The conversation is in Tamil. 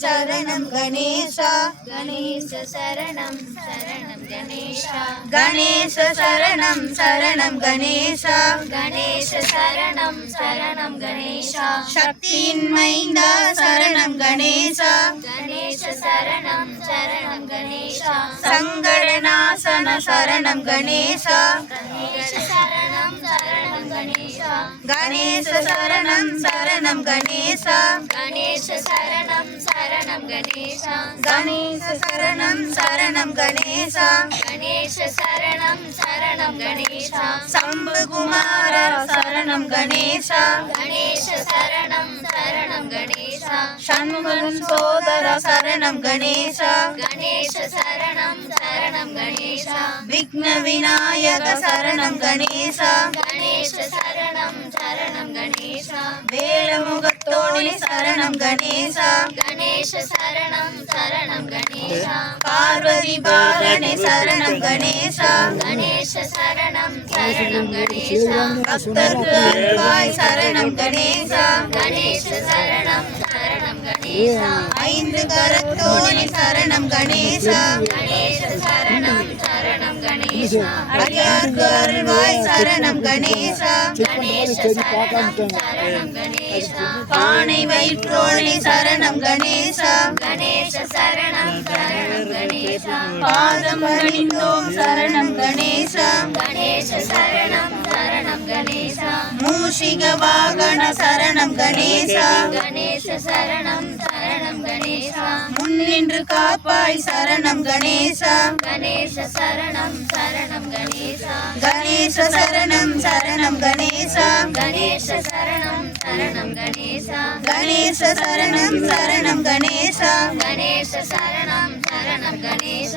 शरणं गणेश गणेश शरणं गणेश गणेश शरणं गणेश गणेश शरणं गणेश शक्तिन्मैन्द शरणं गणेश गणेश शरणं गणेश सङ्कटनाशन शरणं गणेश गणेश शरणं गणेश गणेश शरणं गणेश गणेश शरणं गणेश गणेश शरणं गणेश गणेश शरणं गणेश शम्भुकुमार शरणं गणेश गणेश शरणं गणेश षण्मुखं सोदर शरणं गणेश गणेश शरणं गणेश विघ्नविनायक शरणं गणेश गणेश शरणं गणेश वेलमुखत्तोळि शरणं गणेश गणेश शरणं गणेश पार्वती बालने शरणं गणेश गणेश शरणं गणेश भक्तर्वाय शरणं गणेश गणेश शरणं गणेश ऐந்து கரத்தோனி சரணம் கணேச गणेश शरणं गणेश அடியார்க்கு அருள்வாய் சரணம் கணேச गणेश शरणं गणेश பானை வயிற்றோனி சரணம் கணேச गणेश शरणं गणेश பாதம் பணிந்தோம் சரணம் கணேச गणेश शरणं गणेश மூஷிக வாகன சரணம் கணேச गणेश शरणं गणेश முன்னின்று காப்பாய் சரணம் கணேச गणेश शरणं गणेश கணேச சரணம் கணேச गणेश शरणं गणेश கணேச சரணம் கணேச गणेश शरणं गणेश